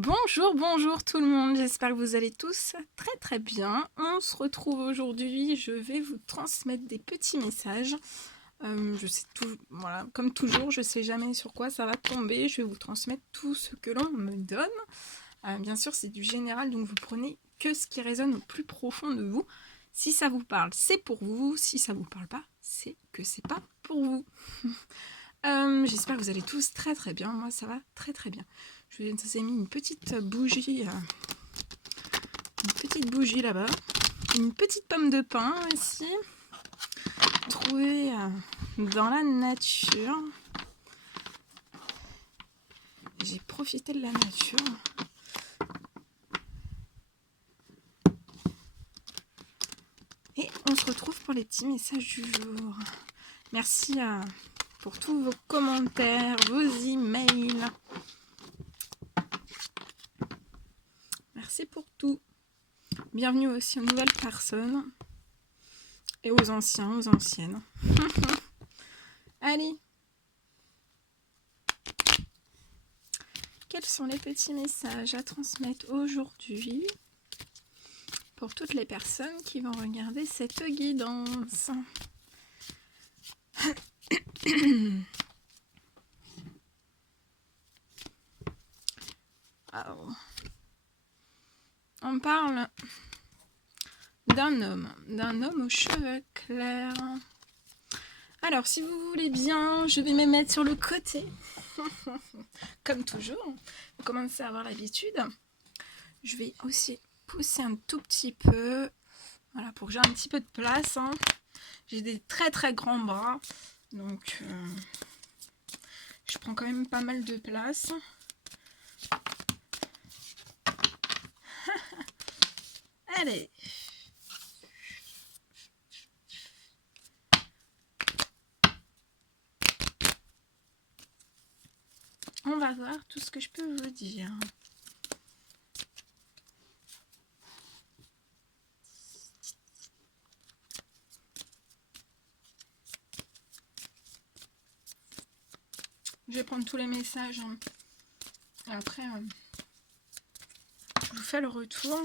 Bonjour, bonjour tout le monde, j'espère que vous allez tous très bien. On se retrouve aujourd'hui, je vais vous transmettre des petits messages. Je sais tout, voilà, comme toujours, je sais jamais sur quoi ça va tomber, je vais vous transmettre tout ce que l'on me donne. Bien sûr, c'est du général, donc vous prenez que ce qui résonne au plus profond de vous. Si ça vous parle, c'est pour vous, si ça vous parle pas, c'est que c'est pas pour vous. J'espère que vous allez tous très bien, moi ça va très bien. Je vous ai mis une petite bougie là-bas, une petite pomme de pin ici, trouvée dans la nature. J'ai profité de la nature. Et on se retrouve pour les petits messages du jour. Merci pour tous vos commentaires, vos emails. Merci pour tout. Bienvenue aussi aux nouvelles personnes. Et aux anciens, aux anciennes. Allez. Quels sont les petits messages à transmettre aujourd'hui pour toutes les personnes qui vont regarder cette guidance? Alors, on parle d'un homme aux cheveux clairs. Alors, si vous voulez bien, je vais me mettre sur le côté. Comme toujours, vous commencez à avoir l'habitude. Je vais aussi pousser un tout petit peu, voilà, pour que j'ai un petit peu de place. J'ai des très grands bras, donc je prends quand même pas mal de place. Allez. On va voir tout ce que je peux vous dire. Je vais prendre tous les messages. Et après, je vous fais le retour.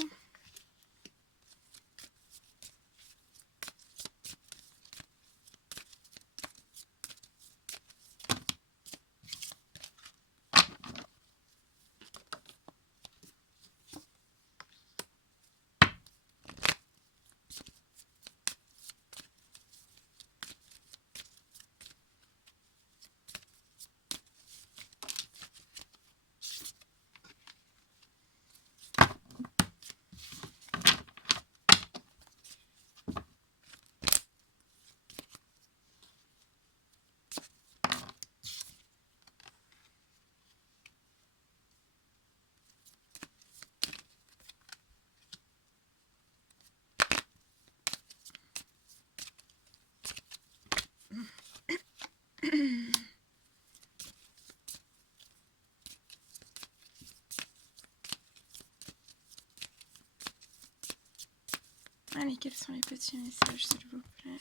Allez, quels sont les petits messages, s'il vous plaît?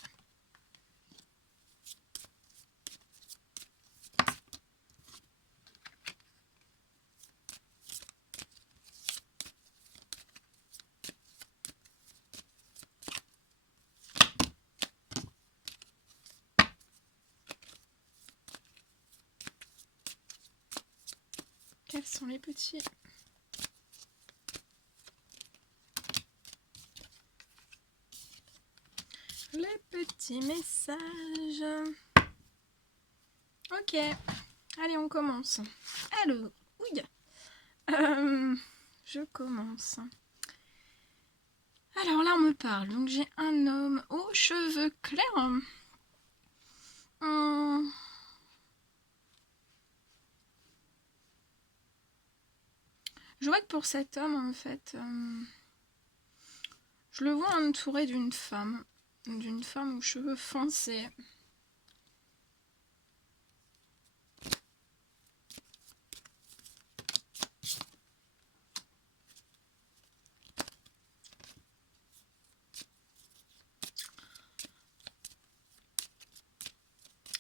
Quels sont les petits messages? Ok, allez, on commence. Alors, ouille. Je commence. Alors là, on me parle. Donc, j'ai un homme aux cheveux clairs. Je vois que pour cet homme, en fait, je le vois entouré d'une femme aux cheveux foncés.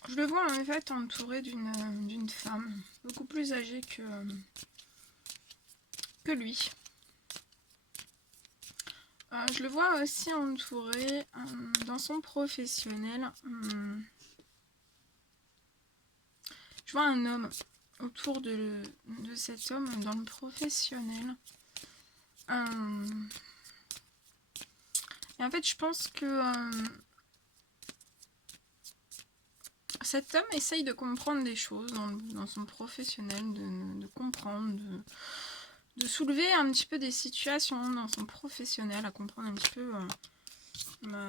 Je le vois en fait entouré d'une femme beaucoup plus âgée que lui. Je le vois aussi entouré dans son professionnel. Je vois un homme autour de cet homme dans le professionnel. Et en fait, je pense que cet homme essaye de comprendre des choses dans son professionnel, de comprendre, de soulever un petit peu des situations dans son professionnel, à comprendre un petit peu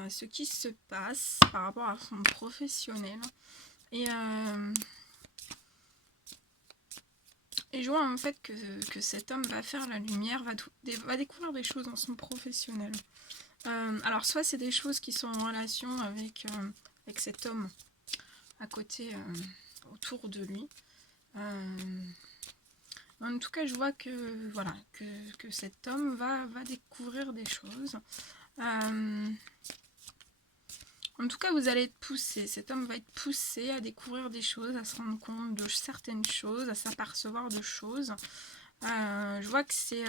ce qui se passe par rapport à son professionnel. Et je vois en fait que cet homme va faire la lumière, va découvrir des choses dans son professionnel. Alors soit c'est des choses qui sont en relation avec cet homme à côté, autour de lui. En tout cas, je vois que voilà que cet homme va découvrir des choses. En tout cas, vous allez être poussé. Cet homme va être poussé à découvrir des choses, à se rendre compte de certaines choses, à s'apercevoir de choses. Je vois que c'est...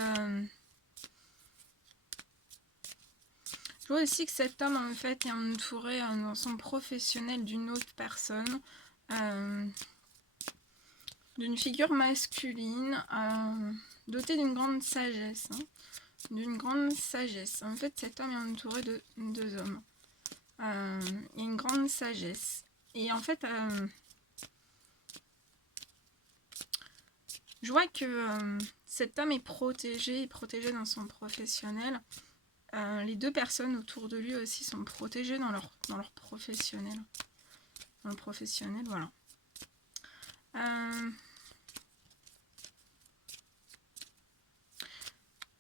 Je vois aussi que cet homme, en fait, est entouré dans son professionnel d'une autre personne, d'une figure masculine, dotée d'une grande sagesse. D'une grande sagesse. En fait, cet homme est entouré de deux hommes. Il y a une grande sagesse. Et en fait, je vois que cet homme est protégé dans son professionnel. Les deux personnes autour de lui aussi sont protégées dans leur professionnel. Dans le professionnel, voilà.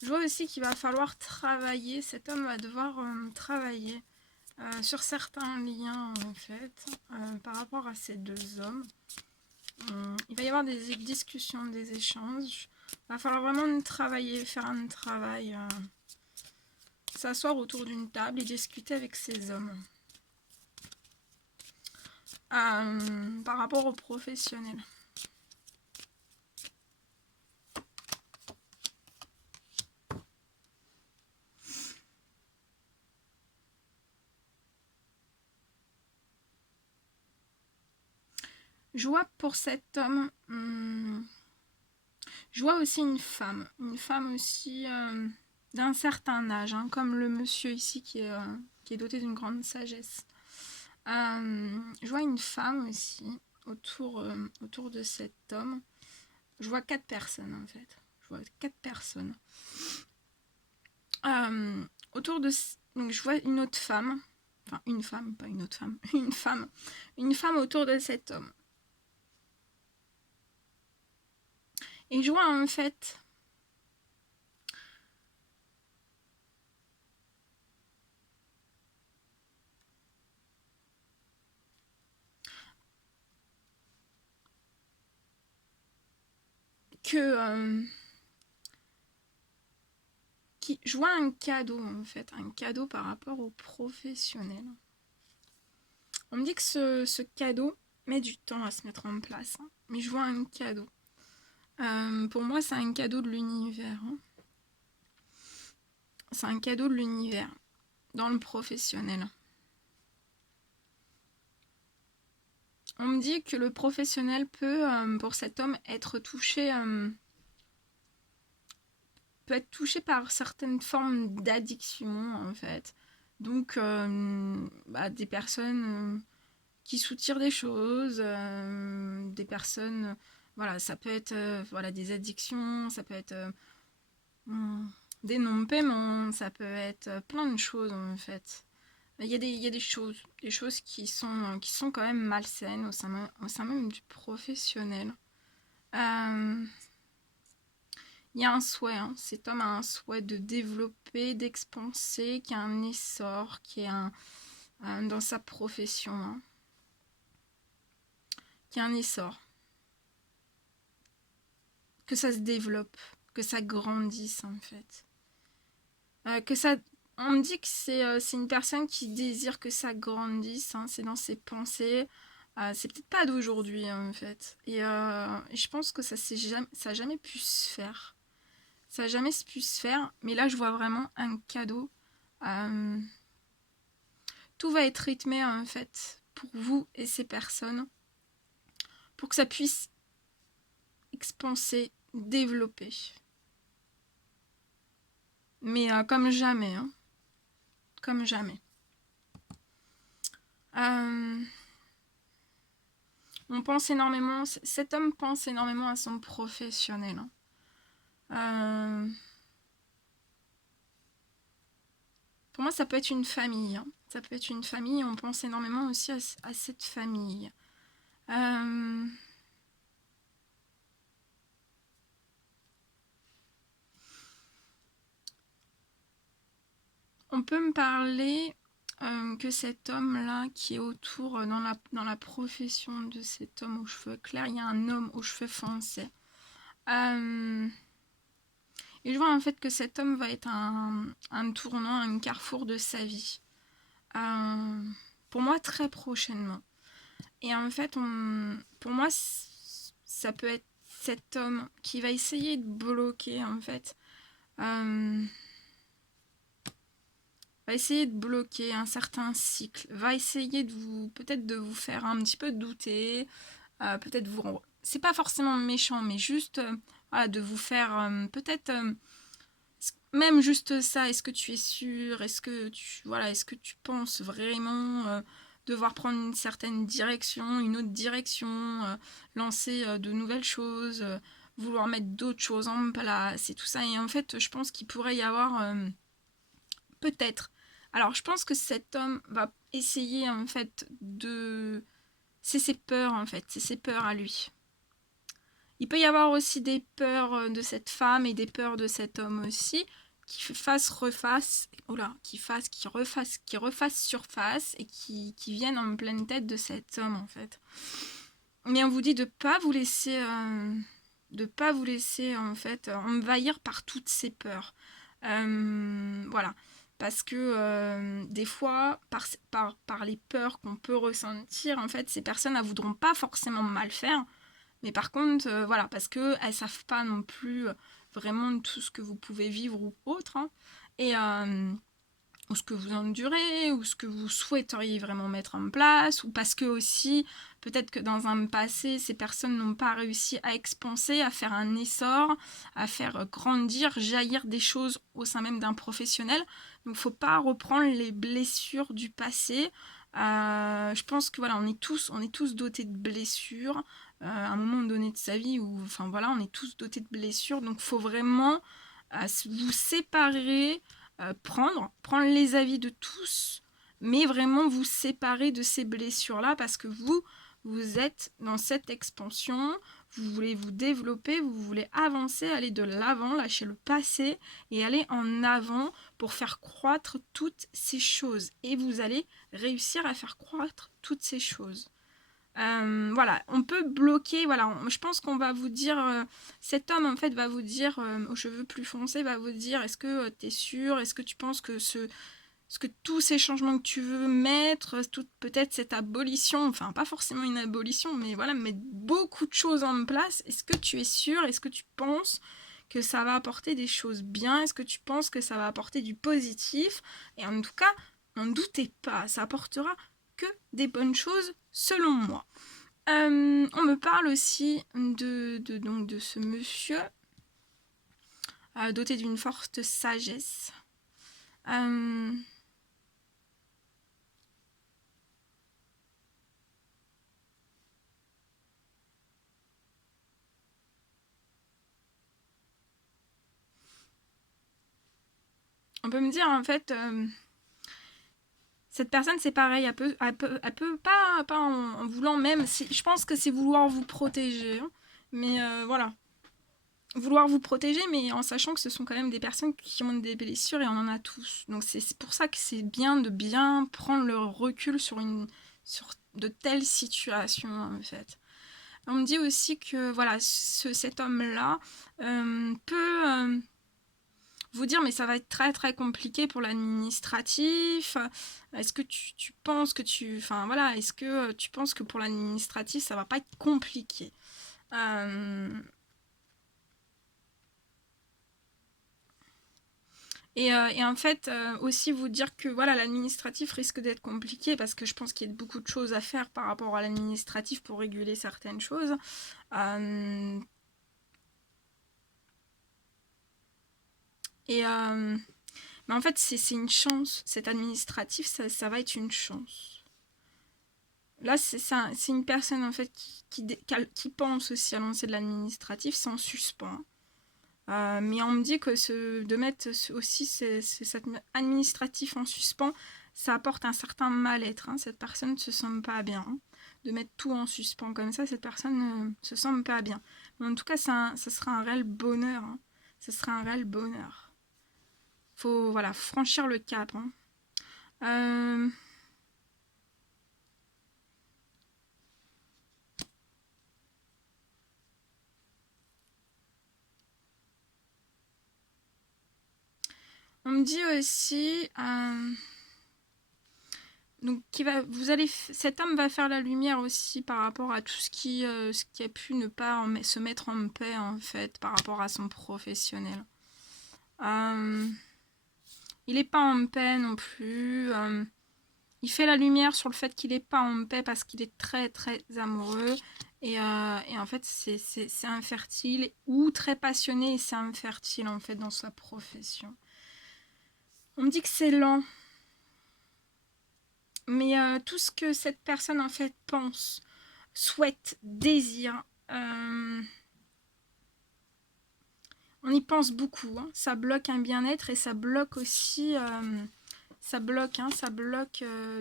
Je vois aussi qu'il va falloir travailler. Cet homme va devoir travailler sur certains liens, en fait, par rapport à ces deux hommes. Il va y avoir des discussions, des échanges. Il va falloir vraiment travailler, faire un travail, s'asseoir autour d'une table et discuter avec ces hommes. Par rapport aux professionnels. Je vois pour cet homme, je vois aussi une femme aussi d'un certain âge, hein, comme le monsieur ici qui est doté d'une grande sagesse. Je vois une femme aussi autour de cet homme. Je vois 4 personnes en fait. Je vois 4 personnes. Autour de... Donc je vois une autre femme. Enfin une femme, pas une autre femme. Une femme. Une femme autour de cet homme. Et je vois en fait... que... je vois un cadeau en fait. Un cadeau par rapport aux professionnels. On me dit que ce cadeau met du temps à se mettre en place. Hein, mais je vois un cadeau. Pour moi, c'est un cadeau de l'univers. Hein. C'est un cadeau de l'univers. Dans le professionnel. On me dit que le professionnel peut, pour cet homme, être touché... peut être touché par certaines formes d'addiction, en fait. Donc, des personnes qui soutirent des choses, des personnes... voilà, ça peut être des addictions, ça peut être des non-paiements, ça peut être plein de choses, en fait. Il y a des choses qui sont quand même malsaines au sein même du professionnel. Il y a un souhait, hein. Cet homme a un souhait de développer, d'expanser, qui a un essor, qui est dans sa profession, hein. Qui a un essor. Que ça se développe, que ça grandisse en fait. On me dit que c'est une personne qui désire que ça grandisse, hein, c'est dans ses pensées. C'est peut-être pas d'aujourd'hui en fait. Et je pense que ça n'a jamais pu se faire. Ça n'a jamais pu se faire, mais là je vois vraiment un cadeau. Tout va être rythmé en fait pour vous et ces personnes, pour que ça puisse expanser, développer. Mais comme jamais, hein. Comme jamais. On pense énormément, cet homme pense énormément à son professionnel. Pour moi, ça peut être une famille. Hein. Ça peut être une famille, on pense énormément aussi à cette famille. On peut me parler que cet homme-là qui est autour, dans la profession de cet homme aux cheveux clairs, il y a un homme aux cheveux foncés. Et je vois en fait que cet homme va être un tournant, un carrefour de sa vie. Pour moi, très prochainement. Et en fait, pour moi, ça peut être cet homme qui va essayer de bloquer, en fait, va essayer de bloquer un certain cycle, va essayer de vous, peut-être de vous faire un petit peu douter, peut-être vous, c'est pas forcément méchant, mais juste, voilà, de vous faire, peut-être, même juste ça, est-ce que tu es sûr, est-ce que tu penses vraiment devoir prendre une certaine direction, une autre direction, lancer de nouvelles choses, vouloir mettre d'autres choses en place et tout ça. Et en fait, je pense qu'il pourrait y avoir peut-être. Alors, je pense que cet homme va essayer en fait de... C'est ses peurs en fait, c'est ses peurs à lui. Il peut y avoir aussi des peurs de cette femme et des peurs de cet homme aussi, qui refasse surface et qui viennent en pleine tête de cet homme en fait. Mais on vous dit de pas vous laisser en fait envahir par toutes ces peurs. Voilà. Parce que des fois, par les peurs qu'on peut ressentir, en fait, ces personnes ne voudront pas forcément mal faire. Mais par contre, voilà, parce qu'elles ne savent pas non plus vraiment tout ce que vous pouvez vivre ou autre. Hein, et ou ce que vous endurez, ou ce que vous souhaiteriez vraiment mettre en place, ou parce que aussi, peut-être que dans un passé, ces personnes n'ont pas réussi à expanser, à faire un essor, à faire grandir, jaillir des choses au sein même d'un professionnel. Donc il ne faut pas reprendre les blessures du passé. Je pense que voilà, on est tous dotés de blessures à un moment donné de sa vie, où enfin voilà, on est tous dotés de blessures, donc il faut vraiment vous séparer, prendre les avis de tous, mais vraiment vous séparer de ces blessures-là, parce que vous êtes dans cette expansion, vous voulez vous développer, vous voulez avancer, aller de l'avant, lâcher le passé et aller en avant pour faire croître toutes ces choses. Et vous allez réussir à faire croître toutes ces choses. Voilà, on peut bloquer, voilà, je pense qu'on va vous dire, cet homme en fait va vous dire, aux cheveux plus foncés, va vous dire, est-ce que tu es sûr, est-ce que tu penses que tous ces changements que tu veux mettre, peut-être cette abolition, enfin pas forcément une abolition, mais voilà, mettre beaucoup de choses en place, est-ce que tu es sûr, est-ce que tu penses que ça va apporter des choses bien, est-ce que tu penses que ça va apporter du positif, et en tout cas, n'en doutez pas, ça apportera que des bonnes choses selon moi. On me parle aussi de ce monsieur doté d'une forte sagesse. On peut me dire en fait, cette personne c'est pareil, elle peut pas en voulant même, je pense que c'est vouloir vous protéger, hein, mais voilà, vouloir vous protéger, mais en sachant que ce sont quand même des personnes qui ont des blessures et on en a tous. Donc c'est pour ça que c'est bien de bien prendre le recul sur de telles situations en fait. On me dit aussi que voilà, cet homme-là peut vous dire mais ça va être très très compliqué pour l'administratif. Est-ce que tu penses que enfin voilà, est-ce que tu penses que pour l'administratif ça va pas être compliqué? Et en fait, aussi vous dire que voilà, l'administratif risque d'être compliqué parce que je pense qu'il y a beaucoup de choses à faire par rapport à l'administratif pour réguler certaines choses. Mais en fait, c'est une chance. Cet administratif, ça va être une chance. Là, c'est une personne en fait qui pense aussi à lancer de l'administratif, c'est en suspens. Mais on me dit que de mettre aussi cet administratif en suspens, ça apporte un certain mal-être. Hein. Cette personne ne se sent pas bien. Hein. De mettre tout en suspens comme ça, cette personne ne se sent pas bien. Mais en tout cas, ça sera un réel bonheur. Hein. Ce sera un réel bonheur. Faut voilà, franchir le cap. Hein. On me dit aussi... donc, cet homme va faire la lumière aussi par rapport à tout ce qui a pu ne pas se mettre en paix, en fait, par rapport à son professionnel. Il n'est pas en paix non plus. Il fait la lumière sur le fait qu'il n'est pas en paix parce qu'il est très, très amoureux. Et en fait, c'est infertile. Ou très passionné et c'est infertile, en fait, dans sa profession. On me dit que c'est lent. Mais tout ce que cette personne en fait pense, souhaite, désire, on y pense beaucoup. Hein. Ça bloque un bien-être et ça bloque aussi,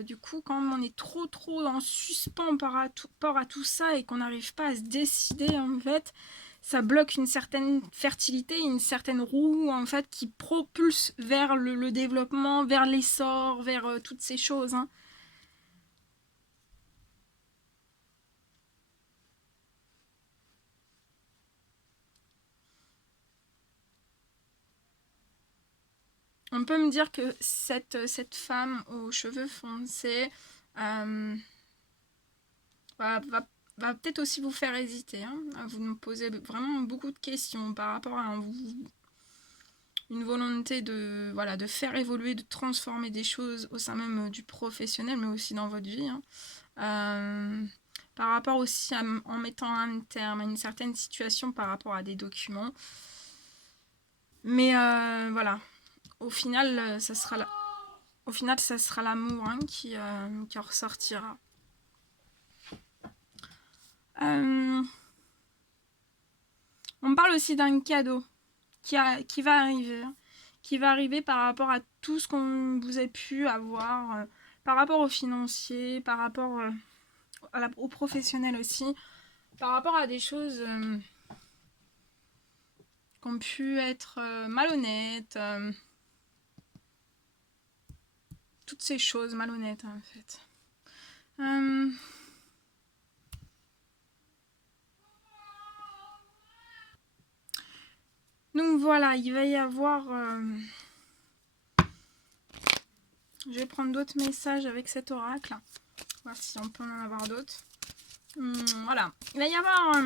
du coup quand on est trop en suspens par rapport à tout ça et qu'on n'arrive pas à se décider en fait, ça bloque une certaine fertilité, une certaine roue en fait qui propulse vers le développement, vers l'essor, vers toutes ces choses. Hein. On peut me dire que cette femme aux cheveux foncés va peut-être aussi vous faire hésiter. Hein. Vous nous posez vraiment beaucoup de questions par rapport à une volonté de faire évoluer, de transformer des choses au sein même du professionnel, mais aussi dans votre vie. Hein. Par rapport aussi en mettant un terme à une certaine situation par rapport à des documents. Mais voilà. Au final, ça sera l'amour hein, qui ressortira. On parle aussi d'un cadeau qui va arriver. Qui va arriver par rapport à tout ce qu'on vous a pu avoir, par rapport aux financiers, par rapport aux professionnels aussi, par rapport à des choses qui ont pu être malhonnêtes. Toutes ces choses malhonnêtes en fait. Donc voilà, il va y avoir... Je vais prendre d'autres messages avec cet oracle. Voir si on peut en avoir d'autres. Voilà, il va y avoir...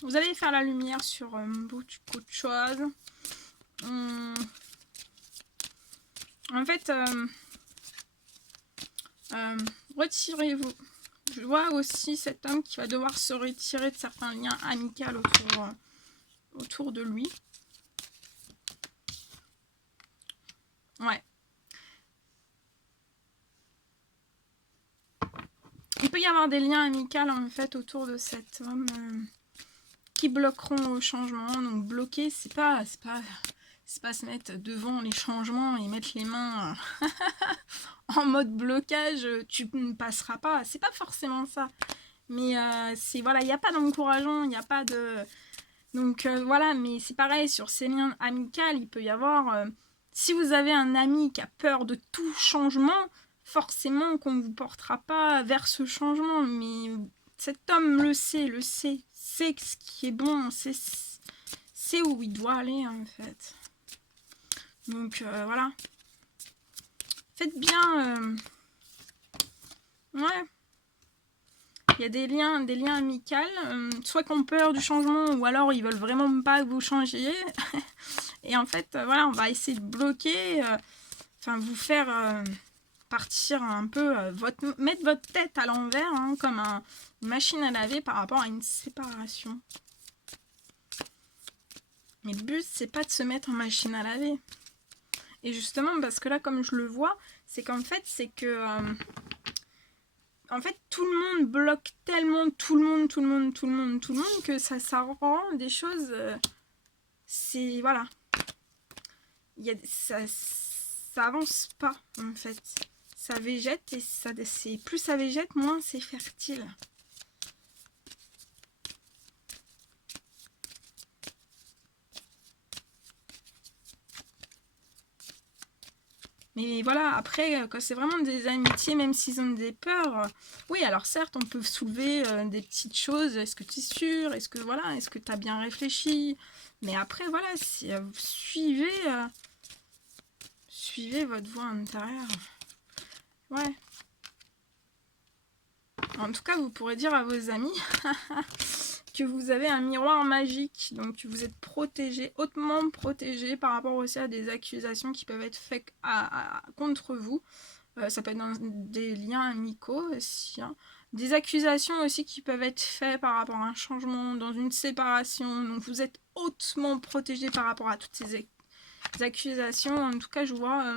vous allez faire la lumière sur beaucoup de choses. En fait... retirez-vous. Je vois aussi cet homme qui va devoir se retirer de certains liens amicaux autour de lui. Ouais. Il peut y avoir des liens amicaux en fait autour de cet homme qui bloqueront au changement. Donc bloquer, c'est pas se mettre devant les changements et mettre les mains en mode blocage, tu ne passeras pas. C'est pas forcément ça. Mais c'est voilà, il n'y a pas d'encourageant, il n'y a pas de... Donc voilà, mais c'est pareil, sur ces liens amicaux, il peut y avoir... si vous avez un ami qui a peur de tout changement, forcément qu'on ne vous portera pas vers ce changement. Mais cet homme le sait ce qui est bon, sait où il doit aller en fait. Donc voilà. Faites bien... ouais. Il y a des liens amicaux, soit qui ont peur du changement, ou alors ils veulent vraiment pas que vous changiez. Et en fait, voilà, on va essayer de bloquer, enfin vous faire partir un peu, mettre votre tête à l'envers, hein, comme une machine à laver par rapport à une séparation. Mais le but, c'est pas de se mettre en machine à laver. Et justement, parce que là, comme je le vois, c'est qu'en fait, c'est que... en fait, tout le monde bloque tellement tout le monde, que ça rend des choses... c'est... Voilà. Ça avance pas, en fait. Ça végète, et plus ça végète, moins c'est fertile. Mais voilà, après, quand c'est vraiment des amitiés, même s'ils ont des peurs, oui, alors certes, on peut soulever des petites choses. Est-ce que tu es sûr? Est-ce que voilà, est-ce que tu as bien réfléchi? Mais après, voilà, si vous suivez votre voix intérieure. Ouais. En tout cas, vous pourrez dire à vos amis que vous avez un miroir magique, donc que vous êtes protégé, hautement protégé par rapport aussi à des accusations qui peuvent être faites contre vous. Ça peut être dans des liens amicaux aussi, hein. Des accusations aussi qui peuvent être faites par rapport à un changement, dans une séparation. Donc vous êtes hautement protégé par rapport à toutes ces accusations. En tout cas, je vois...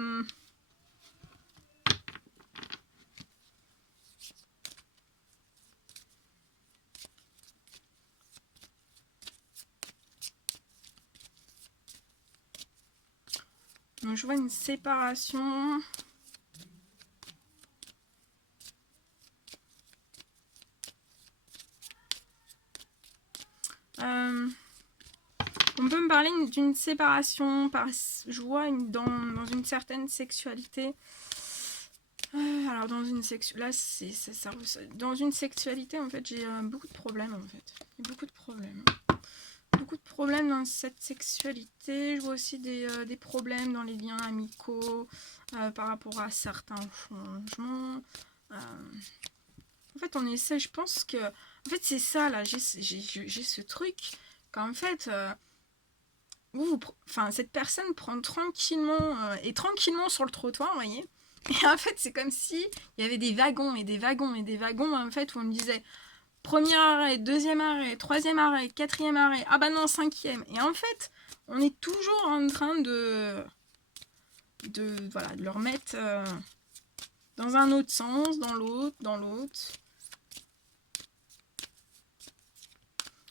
donc je vois une séparation. On peut me parler d'une séparation, je vois dans une certaine sexualité. Alors dans une dans une sexualité, en fait, j'ai beaucoup de problèmes, en fait. Beaucoup de problèmes. Beaucoup de problèmes dans cette sexualité. Je vois aussi des problèmes dans les liens amicaux par rapport à certains changements. En fait, on essaie, je pense que... En fait, c'est ça, là, j'ai ce truc qu'en fait... cette personne prend tranquillement... est tranquillement sur le trottoir, vous voyez. Et en fait, c'est comme si il y avait des wagons et des wagons et des wagons, en fait, où on me disait... Premier arrêt, deuxième arrêt, troisième arrêt, quatrième arrêt, ah bah non, cinquième. Et en fait, on est toujours en train de le remettre dans un autre sens, dans l'autre.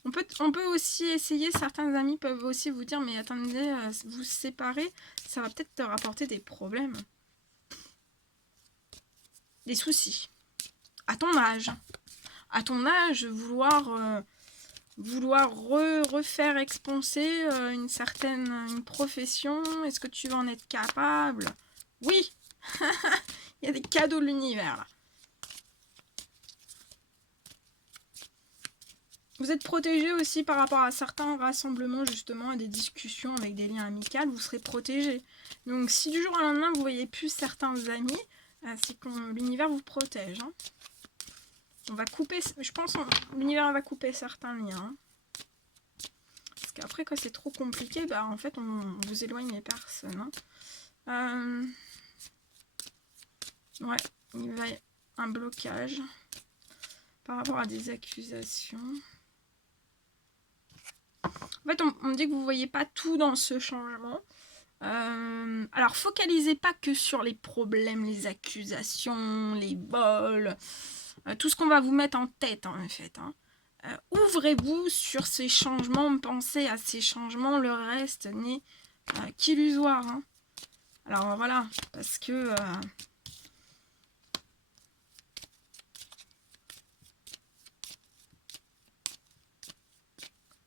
On peut aussi essayer, certains amis peuvent aussi vous dire, mais attendez, vous séparer, ça va peut-être te rapporter des problèmes. Des soucis. À ton âge. À ton âge, vouloir refaire expanser une profession, est-ce que tu vas en être capable? Oui. Il y a des cadeaux de l'univers là. Vous êtes protégé aussi par rapport à certains rassemblements, justement, à des discussions avec des liens amicaux, vous serez protégé. Donc si du jour au lendemain vous voyez plus certains amis, c'est que l'univers vous protège, hein. On va couper, je pense l'univers va couper certains liens. Parce qu'après, quand c'est trop compliqué, bah en fait, on vous éloigne les personnes, hein. Ouais, il va y avoir un blocage par rapport à des accusations. En fait, on me dit que vous ne voyez pas tout dans ce changement. Alors, focalisez pas que sur les problèmes, les accusations, les vols, tout ce qu'on va vous mettre en tête, hein, en fait, hein. Ouvrez-vous sur ces changements, pensez à ces changements, le reste n'est qu'illusoire, hein. Alors voilà, parce que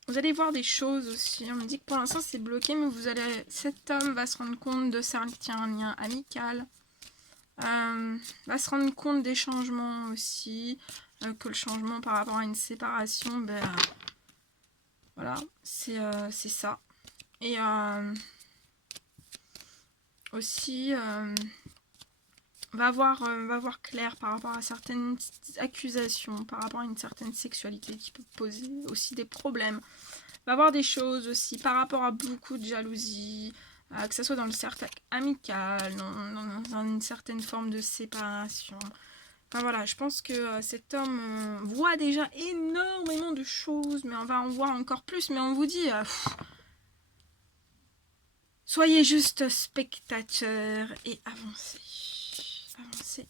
vous allez voir des choses aussi. On me dit que pour l'instant c'est bloqué, mais cet homme va se rendre compte de certains liens amicaux. Va se rendre compte des changements aussi. Que le changement par rapport à une séparation, ben voilà, c'est ça. Et aussi va voir clair par rapport à certaines accusations, par rapport à une certaine sexualité qui peut poser aussi des problèmes. va y avoir des choses aussi par rapport à beaucoup de jalousie, que ce soit dans le cercle amical, dans une certaine forme de séparation. Enfin voilà, je pense que cet homme voit déjà énormément de choses, mais on va en voir encore plus. Mais on vous dit, soyez juste spectateurs et avancez. Avancez.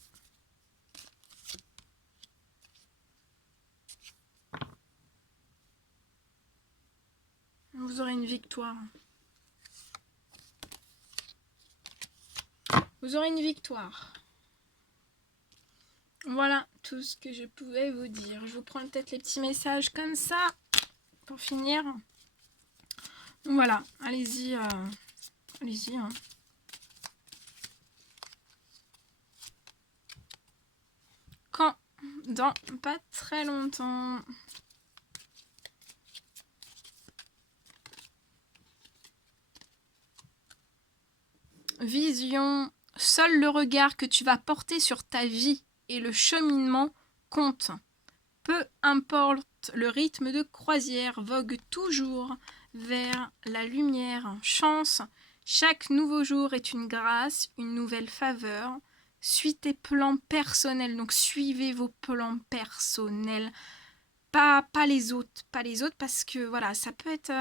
Vous aurez une victoire. Vous aurez une victoire. Voilà tout ce que je pouvais vous dire. Je vous prends peut-être les petits messages comme ça pour finir. Donc voilà, allez-y. Allez-y. Hein. Quand? Dans pas très longtemps. Vision. Seul le regard que tu vas porter sur ta vie et le cheminement compte. Peu importe le rythme de croisière, vogue toujours vers la lumière. Chance, chaque nouveau jour est une grâce, une nouvelle faveur. Suis tes plans personnels, donc suivez vos plans personnels. Pas les autres, parce que voilà, ça peut être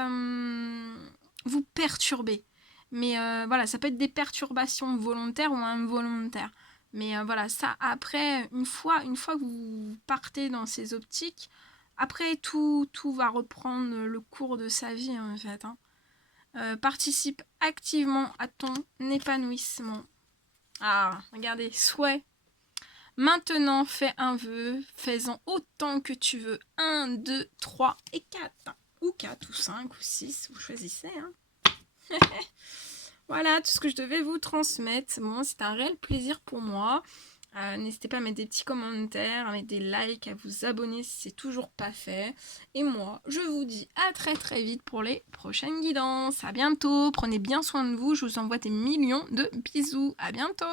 vous perturber. Mais voilà, ça peut être des perturbations volontaires ou involontaires. Mais voilà, ça après, une fois que vous partez dans ces optiques, après tout va reprendre le cours de sa vie en fait. Hein. Participe activement à ton épanouissement. Ah, regardez, souhait. Maintenant, fais un vœu, fais-en autant que tu veux. 1, 2, 3 et 4. Ou 4, ou 5, ou 6, vous choisissez. Hein. Voilà tout ce que je devais vous transmettre. Bon, c'est un réel plaisir pour moi. N'hésitez pas à mettre des petits commentaires, à mettre des likes, à vous abonner si c'est toujours pas fait. Et moi, je vous dis à très très vite pour les prochaines guidances. À bientôt, prenez bien soin de vous, je vous envoie des millions de bisous. À bientôt.